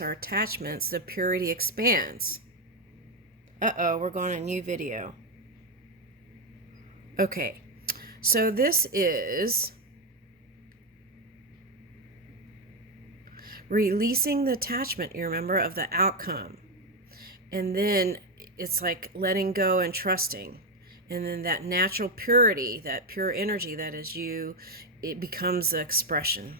our attachments, the purity expands. Uh-oh, we're going to a new video. Okay, so this is releasing the attachment, you remember, of the outcome. And then it's like letting go and trusting. And then that natural purity, that pure energy that is you, it becomes the expression.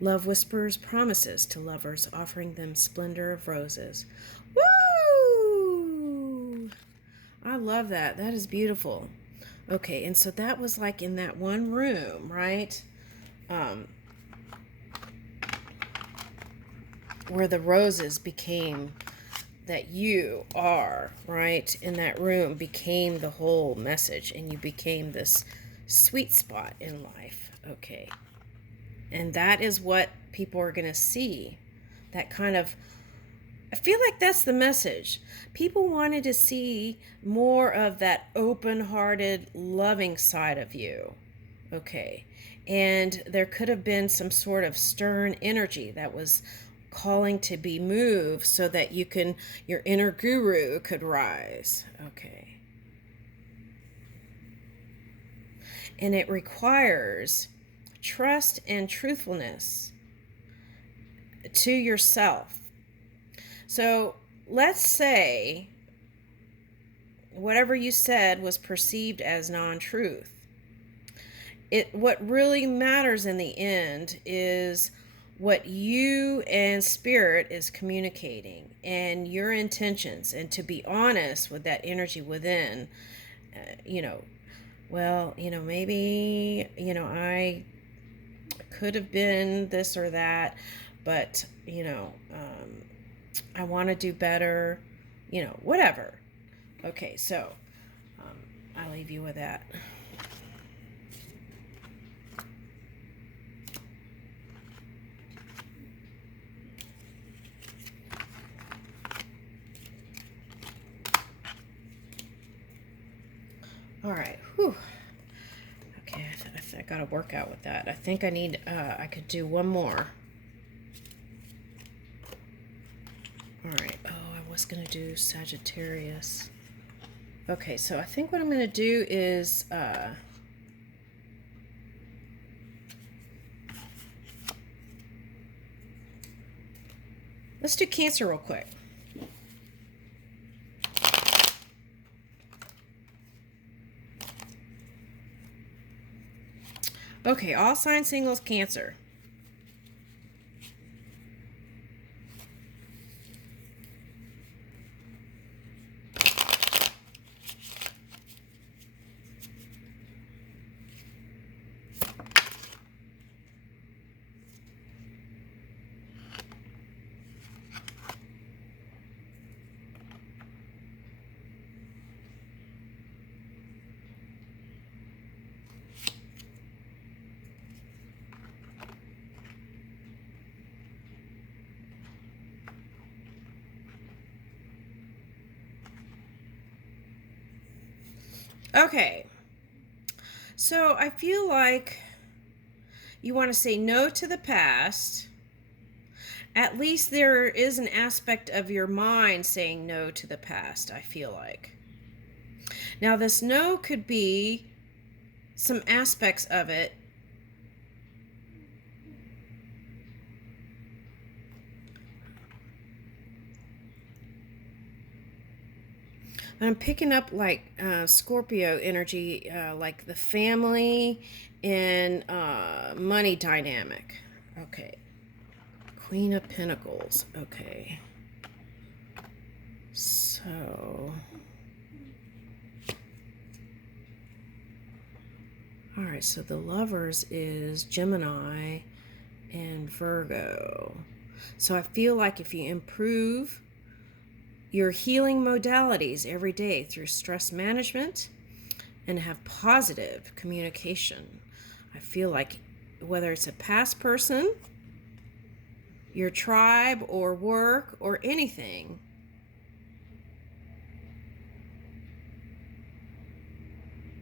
Love whispers promises to lovers, offering them splendor of roses. Woo! I love that. That is beautiful. Okay, and so that was like in that one room, right? Where the roses became that you are, right? In that room became the whole message, and you became this sweet spot in life. Okay. And that is what people are going to see. That kind of, I feel like that's the message. People wanted to see more of that open-hearted, loving side of you. Okay. And there could have been some sort of stern energy that was calling to be moved so that your inner guru could rise. Okay. And it requires trust and truthfulness to yourself. So let's say whatever you said was perceived as non-truth. What really matters in the end is what you and spirit is communicating and your intentions, and to be honest with that energy within. Maybe I could have been this or that, but I want to do better, whatever. Okay, so I'll leave you with that. All right. Whew. Okay, I got to work out with that. I think I could do one more. All right. Oh, I was going to do Sagittarius. Okay, so I think what I'm going to do is let's do Cancer real quick. Okay, all sign singles, Cancer. Okay, so I feel like you want to say no to the past. At least there is an aspect of your mind saying no to the past, I feel like. Now, this no could be some aspects of it. I'm picking up like Scorpio energy, like the family and money dynamic. Okay. Queen of Pentacles. Okay. So. All right, so the Lovers is Gemini and Virgo. So I feel like if you improve your healing modalities every day through stress management and have positive communication, I feel like whether it's a past person, your tribe or work or anything,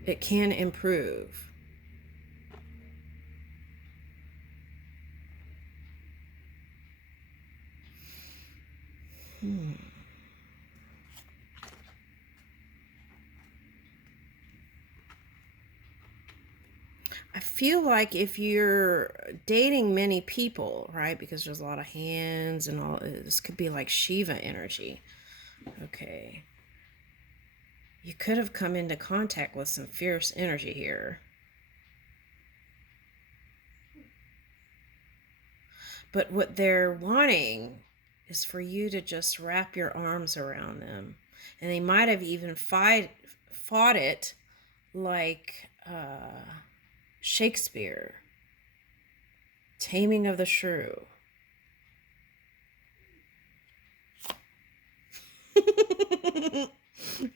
it can improve. feel like if you're dating many people, right, because there's a lot of hands and all, this could be like Shiva energy. Okay. You could have come into contact with some fierce energy here. But what they're wanting is for you to just wrap your arms around them. And they might have even fought it like Shakespeare, Taming of the Shrew.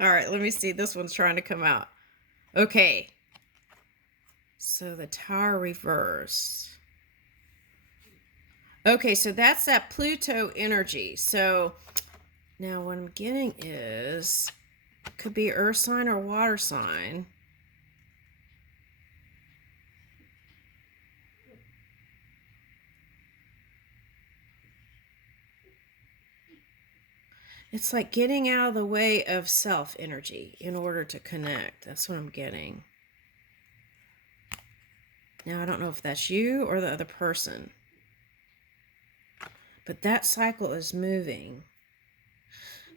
All right, let me see. This one's trying to come out. Okay. So the Tower reverse. Okay, so that's that Pluto energy. So now what I'm getting is, could be earth sign or water sign. It's like getting out of the way of self energy in order to connect. That's what I'm getting. Now, I don't know if that's you or the other person, but that cycle is moving.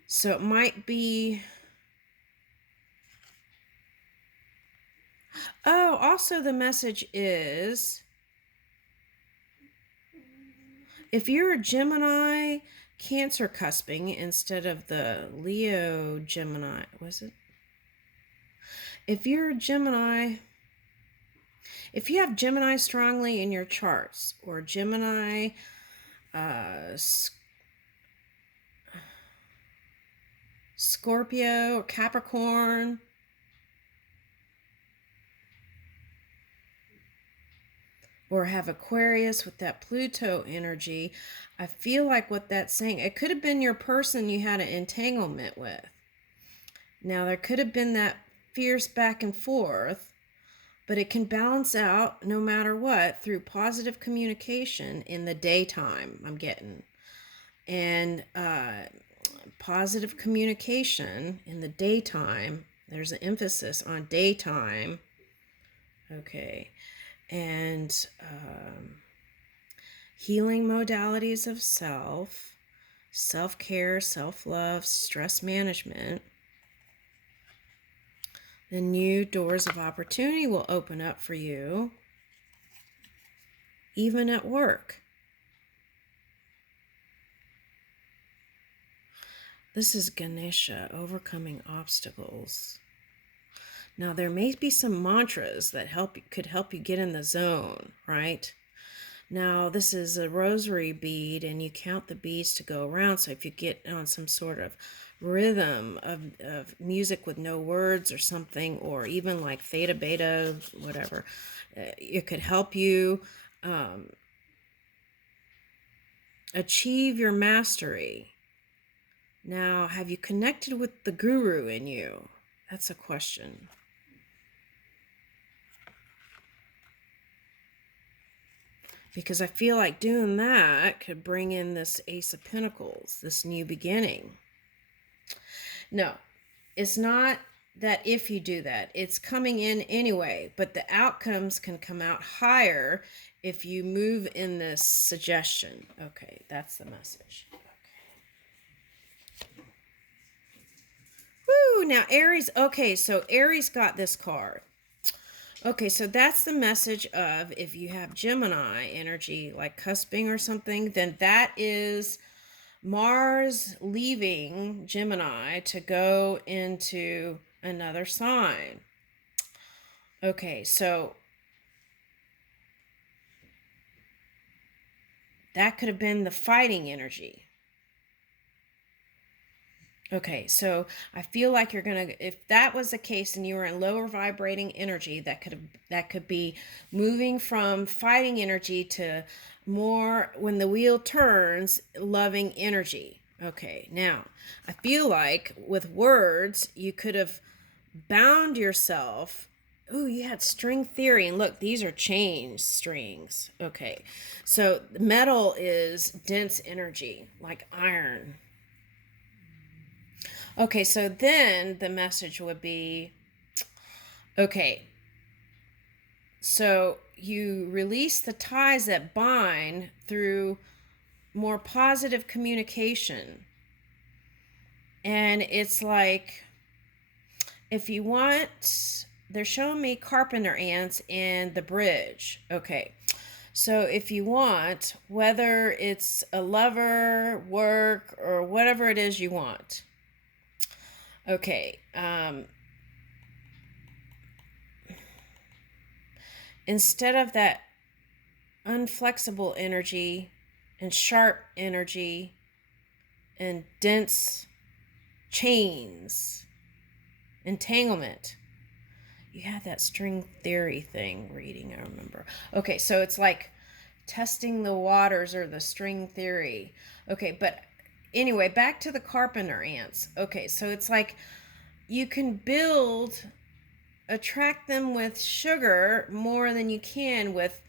So it might be... Oh, also the message is, if you're a Gemini, Cancer cusping instead of the Leo Gemini, was it? If you're a Gemini, if you have Gemini strongly in your charts, or Gemini, Scorpio, or Capricorn, or have Aquarius with that Pluto energy, I feel like what that's saying, it could have been your person you had an entanglement with. Now, there could have been that fierce back and forth, but it can balance out no matter what through positive communication in the daytime, I'm getting. And positive communication in the daytime, there's an emphasis on daytime. Okay. And healing modalities of self, self-care, self-love, stress management. The new doors of opportunity will open up for you, even at work. This is Ganesha, overcoming obstacles. Now, there may be some mantras that could help you get in the zone, right? Now, this is a rosary bead, and you count the beads to go around. So if you get on some sort of rhythm of music with no words or something, or even like theta, beta, whatever, it could help you achieve your mastery. Now, have you connected with the guru in you? That's a question. Because I feel like doing that could bring in this Ace of Pentacles, this new beginning. No, it's not that if you do that, it's coming in anyway, but the outcomes can come out higher if you move in this suggestion. Okay, that's the message. Okay. Woo, now Aries, okay, so Aries got this card. Okay, so that's the message of, if you have Gemini energy, like cusping or something, then that is Mars leaving Gemini to go into another sign. Okay, so that could have been the fighting energy. Okay, so I feel like you're gonna, if that was the case and you were in lower vibrating energy, that could be moving from fighting energy to more, when the wheel turns, loving energy. Okay, now I feel like with words you could have bound yourself. Ooh, you had string theory, and look, these are chain strings. Okay, so metal is dense energy, like iron. Okay, so then the message would be, okay, So you release the ties that bind through more positive communication. And it's like, if you want, they're showing me carpenter ants in the bridge. Okay. So if you want, whether it's a lover, work, or whatever it is you want. Okay. Instead of that unflexible energy and sharp energy and dense chains, entanglement, you had that string theory thing reading, I remember. Okay, so it's like testing the waters or the string theory. Okay, but anyway, back to the carpenter ants. Okay, so it's like you can attract them with sugar more than you can with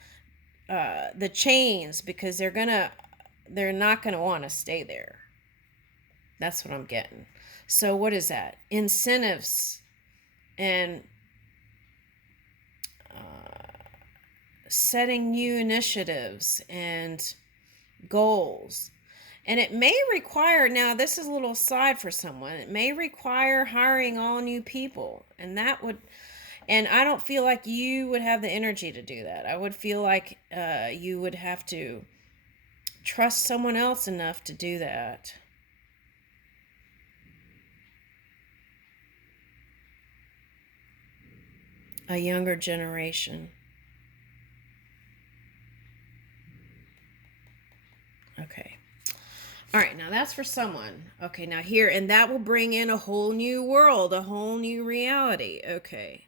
the chains, because they're not gonna want to stay there. That's what I'm getting. So what is that? Incentives and setting new initiatives and goals. And it may require, now this is a little aside for someone, it may require hiring all new people. And I don't feel like you would have the energy to do that. I would feel like you would have to trust someone else enough to do that. A younger generation. Okay. All right, now that's for someone. Okay, now here, and that will bring in a whole new world, a whole new reality. Okay.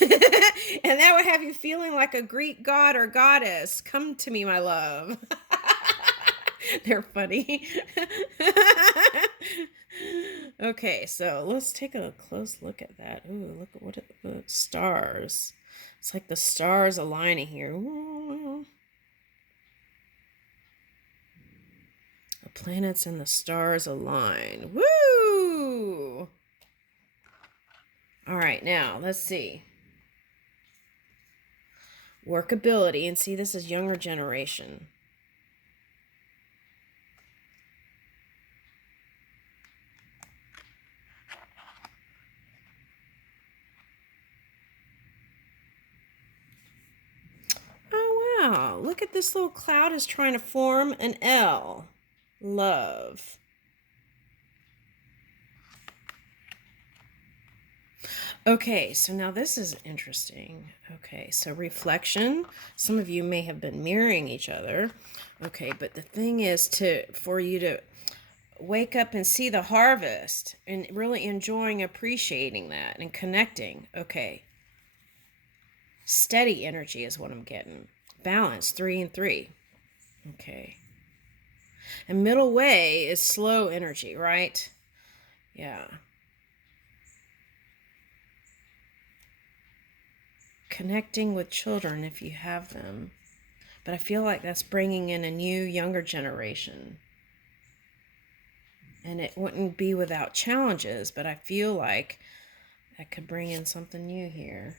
And that would have you feeling like a Greek god or goddess. Come to me, my love. They're funny. Okay, so let's take a close look at that. Ooh, look at what the stars. It's like the stars aligning here. Ooh. The planets and the stars align. Woo! All right, now let's see. Workability, and see, this is younger generation. Oh, wow. Look at this little cloud is trying to form an L. Love. Okay, so now this is interesting. Okay, so reflection. Some of you may have been mirroring each other. Okay, but the thing is for you to wake up and see the harvest and really enjoying, appreciating that and connecting. Okay. Steady energy is what I'm getting. Balance, 3 and 3. Okay. And middle way is slow energy, right? Yeah. Connecting with children if you have them. But I feel like that's bringing in a new, younger generation. And it wouldn't be without challenges, but I feel like that could bring in something new here.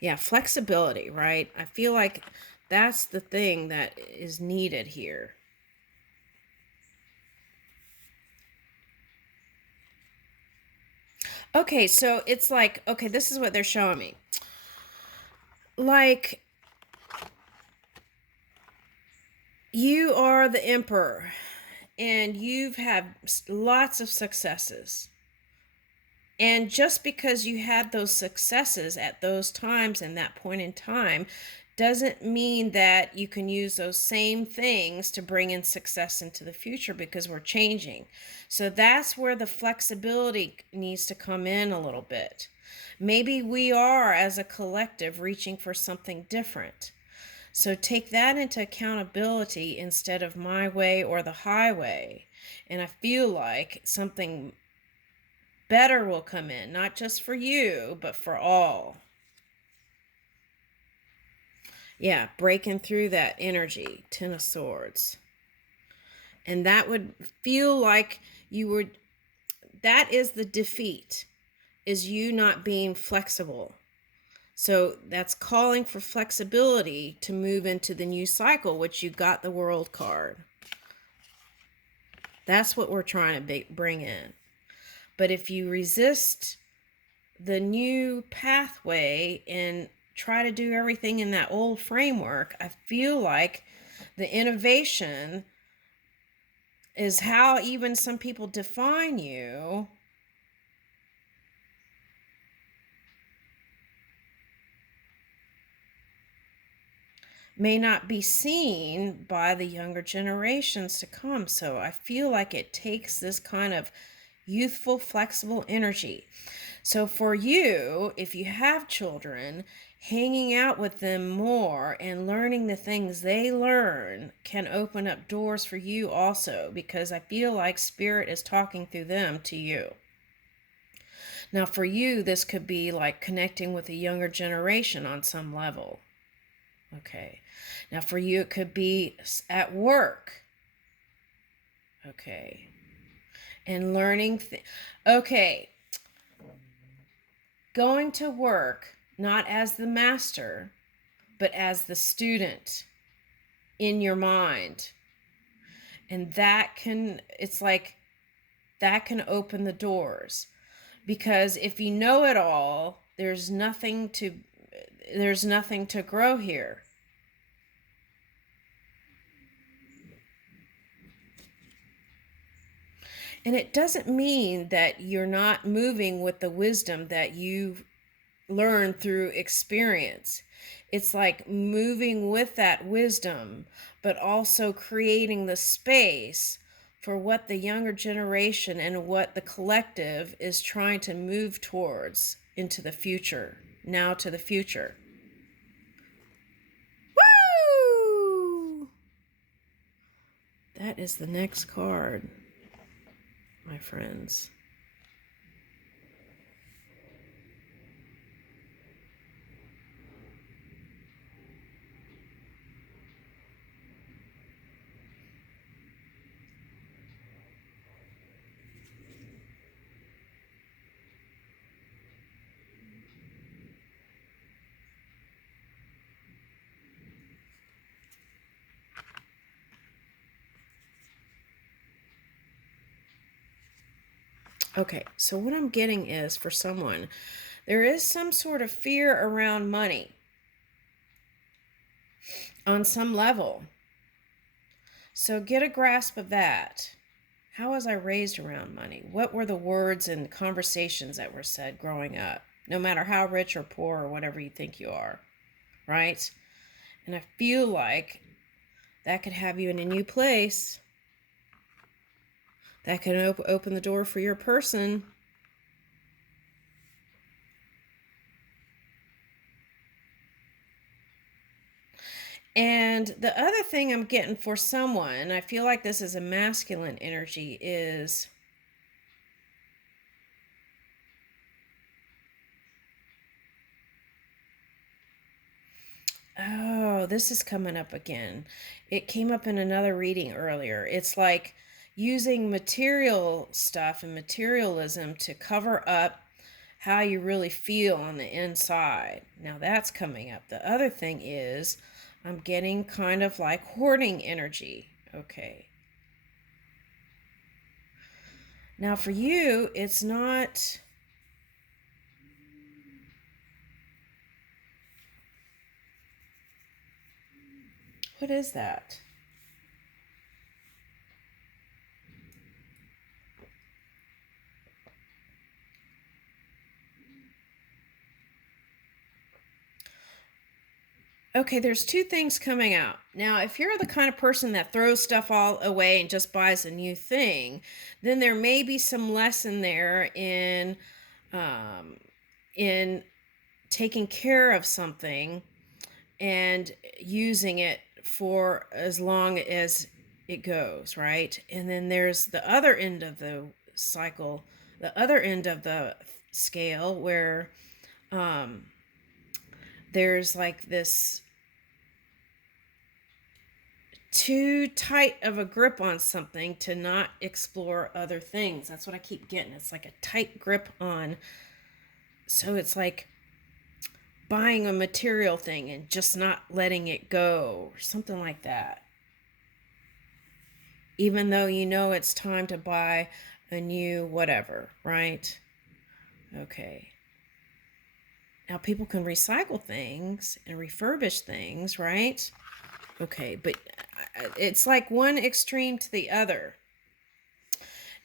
Yeah, flexibility, right? I feel like that's the thing that is needed here. Okay, so it's like, okay, this is what they're showing me. Like, you are the emperor and you've had lots of successes. And just because you had those successes at those times and that point in time doesn't mean that you can use those same things to bring in success into the future, because we're changing. So that's where the flexibility needs to come in a little bit. Maybe we are, as a collective, reaching for something different. So take that into accountability instead of my way or the highway. And I feel like something better will come in, not just for you, but for all. Yeah, breaking through that energy, 10 of Swords. And that would feel like that is the defeat. is you not being flexible. So that's calling for flexibility to move into the new cycle, which you got the World card. That's what we're trying to bring in. But if you resist the new pathway and try to do everything in that old framework, I feel like the innovation is how even some people define you. May not be seen by the younger generations to come. So I feel like it takes this kind of youthful, flexible energy. So for you, if you have children, hanging out with them more and learning the things they learn can open up doors for you also, because I feel like Spirit is talking through them to you. Now for you, this could be like connecting with a younger generation on some level. Okay. Now for you, it could be at work. Okay. And learning. Okay. Going to work, not as the master, but as the student in your mind. And that can, it's like, that can open the doors. Because if you know it all, there's nothing to grow here. And it doesn't mean that you're not moving with the wisdom that you've learned through experience. It's like moving with that wisdom, but also creating the space for what the younger generation and what the collective is trying to move towards into the future, now to the future. Woo! That is the next card, my friends. Okay, so what I'm getting is, for someone, there is some sort of fear around money on some level. So get a grasp of that. How was I raised around money? What were the words and conversations that were said growing up? No matter how rich or poor or whatever you think you are, right? And I feel like that could have you in a new place. That can open the door for your person. And the other thing I'm getting for someone, I feel like this is a masculine energy, is oh, this is coming up again. It came up in another reading earlier. It's like using material stuff and materialism to cover up how you really feel on the inside. Now that's coming up. The other thing is, I'm getting kind of like hoarding energy. Okay. Now for you, it's not... What is that? Okay, there's two things coming out. Now, if you're the kind of person that throws stuff all away and just buys a new thing, then there may be some lesson there in taking care of something and using it for as long as it goes, right? And then there's the other end of the cycle, the other end of the scale, where there's like this too tight of a grip on something to not explore other things. That's what I keep getting. It's like a tight grip on So it's like buying a material thing and just not letting it go, or something like that. Even though you know it's time to buy a new whatever, right? Okay. Now people can recycle things and refurbish things, right? Okay, but it's like one extreme to the other.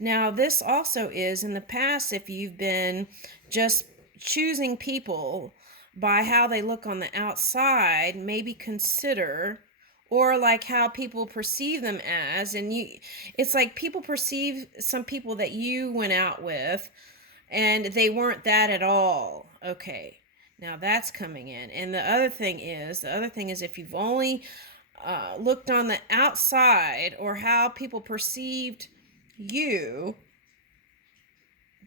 Now, this also is in the past, if you've been just choosing people by how they look on the outside, maybe consider, or like how people perceive them as, and it's like people perceive some people that you went out with and they weren't that at all. Okay. Now that's coming in. And the other thing is if you've only looked on the outside or how people perceived you,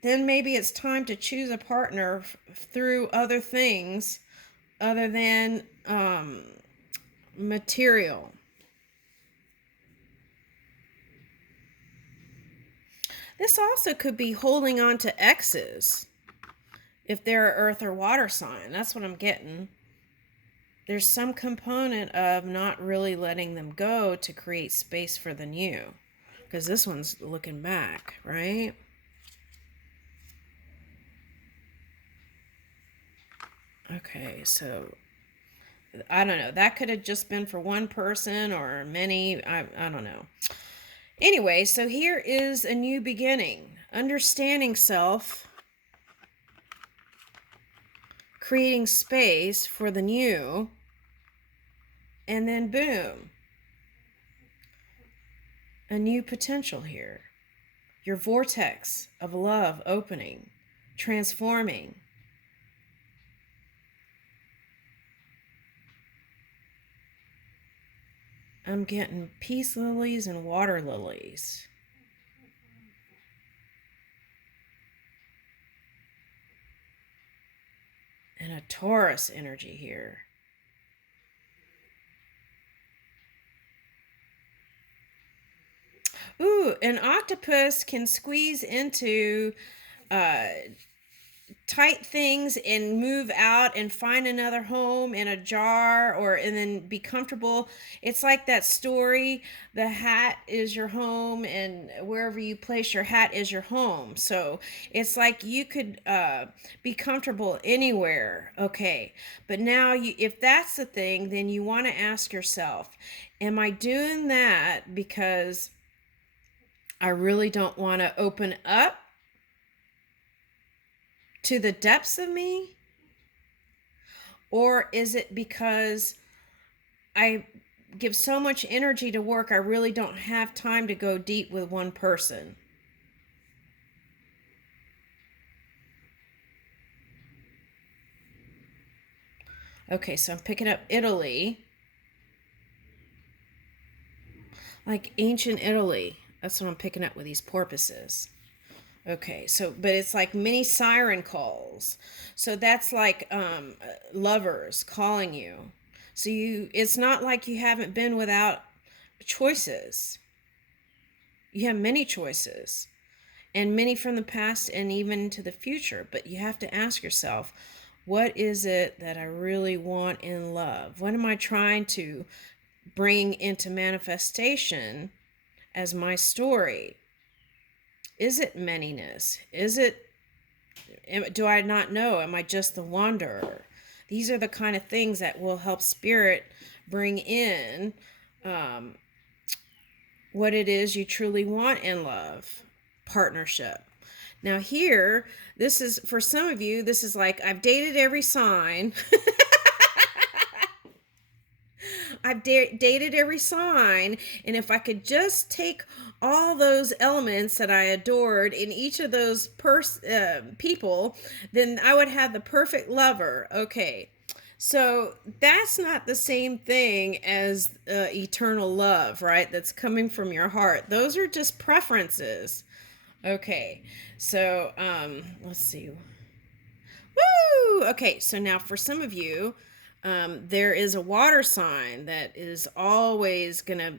then maybe it's time to choose a partner through other things other than material. This also could be holding on to exes if they're an earth or water sign. That's what I'm getting. There's some component of not really letting them go to create space for the new. Because this one's looking back, right? Okay, so I don't know. That could have just been for one person or many. I don't know. Anyway, so here is a new beginning. Understanding self, creating space for the new, and then boom, a new potential here. Your vortex of love opening, transforming. I'm getting peace lilies and water lilies. And a Taurus energy here. Ooh, an octopus can squeeze into tight things and move out and find another home in a jar and then be comfortable. It's like that story, the hat is your home and wherever you place your hat is your home. So it's like you could be comfortable anywhere. Okay, but now if that's the thing, then you want to ask yourself, am I doing that because I really don't want to open up to the depths of me? Or is it because I give so much energy to work, I really don't have time to go deep with one person? Okay, so I'm picking up Italy. Like ancient Italy. That's what I'm picking up with these porpoises. Okay, so but it's like mini siren calls. So that's like lovers calling you. So it's not like you haven't been without choices. You have many choices, and many from the past and even into the future, but you have to ask yourself, what is it that I really want in love? What am I trying to bring into manifestation as my story? Is it manyness? Do I not know? Am I just the wanderer? These are the kind of things that will help spirit bring in what it is you truly want in love, partnership. Now here, this is, for some of you, this is like, I've dated every sign. I've dated every sign, and if I could just take all those elements that I adored in each of those people, then I would have the perfect lover. Okay, so that's not the same thing as eternal love, right? That's coming from your heart. Those are just preferences. Okay, so let's see. Woo! Okay, so now for some of you, there is a water sign that is always going to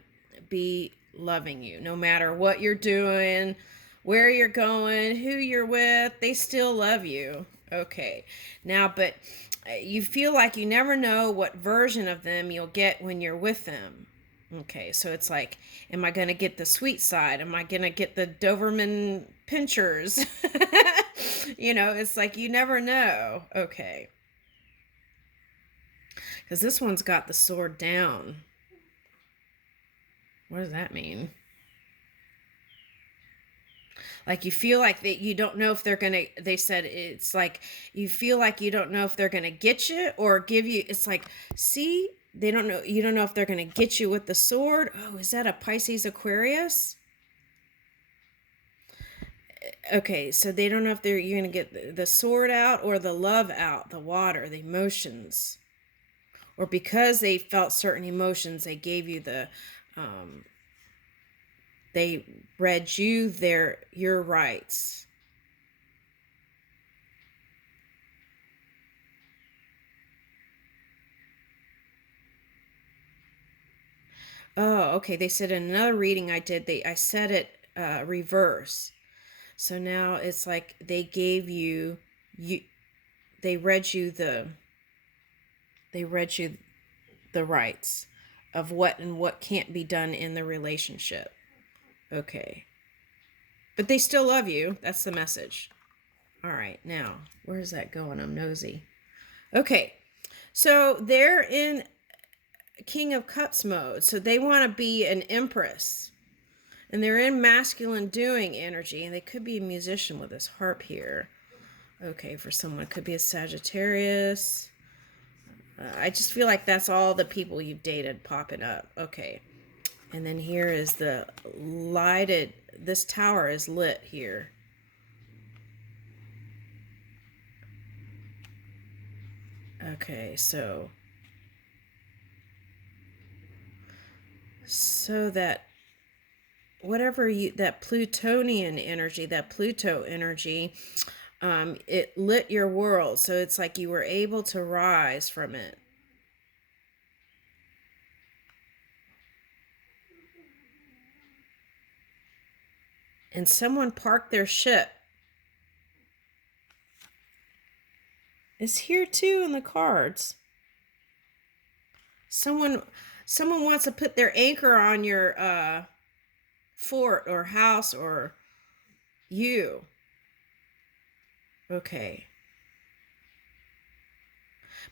be loving you. No matter what you're doing, where you're going, who you're with, they still love you. Okay. Now, but you feel like you never know what version of them you'll get when you're with them. Okay, so it's like, am I going to get the sweet side? Am I going to get the Doberman pinchers? It's like you never know. Okay. Because this one's got the sword down. What does that mean? Like you feel like that you don't know if they're gonna. They said it's like you feel like you don't know if they're gonna get you or give you. It's like, see, they don't know. You don't know if they're gonna get you with the sword. Oh, is that a Pisces Aquarius? Okay, so they don't know if you're gonna get the sword out or the love out, the water, the emotions, or because they felt certain emotions, they gave you the. They read you your rights. Oh, okay. They said in another reading I did, I said it reverse. So now it's like they gave you they read you the rights of what and what can't be done in the relationship. Okay. But they still love you. That's the message. All right. Now, where's that going? I'm nosy. Okay. So they're in King of Cups mode. So they want to be an empress. And they're in masculine doing energy. And they could be a musician with this harp here. Okay, for someone. It could be a Sagittarius. I just feel like that's all the people you've dated popping up. Okay. And then here is the lighted. This tower is lit here. Okay, so that whatever that Plutonian energy, that Pluto energy, it lit your world. So it's like you were able to rise from it. And someone parked their ship. It's here too in the cards. Someone wants to put their anchor on your fort or house or you. Okay.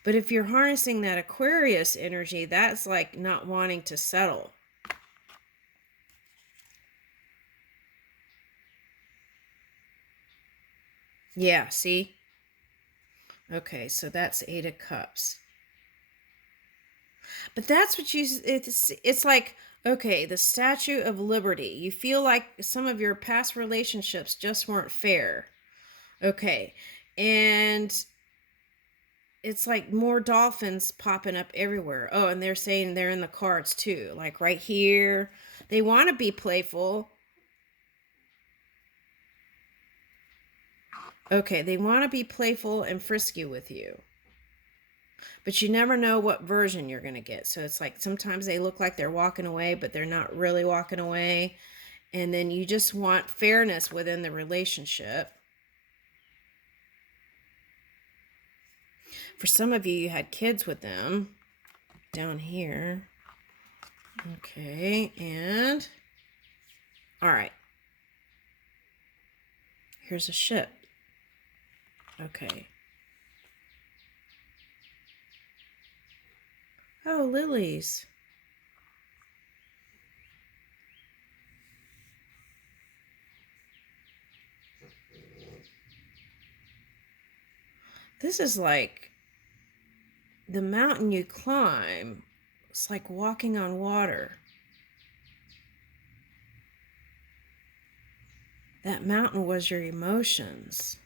But if you're harnessing that Aquarius energy, that's like not wanting to settle. Yeah, see? Okay, so that's 8 of Cups. But that's what it's like, okay, the Statue of Liberty. You feel like some of your past relationships just weren't fair. Okay. And it's like more dolphins popping up everywhere. Oh, and they're saying they're in the cards too. Like right here. They want to be playful. Okay, they want to be playful and frisky with you. But you never know what version you're going to get. So it's like sometimes they look like they're walking away, but they're not really walking away. And then you just want fairness within the relationship. For some of you, you had kids with them down here. Okay, and all right. Here's a ship. Okay. Oh, lilies. This is like the mountain you climb. It's like walking on water. That mountain was your emotions.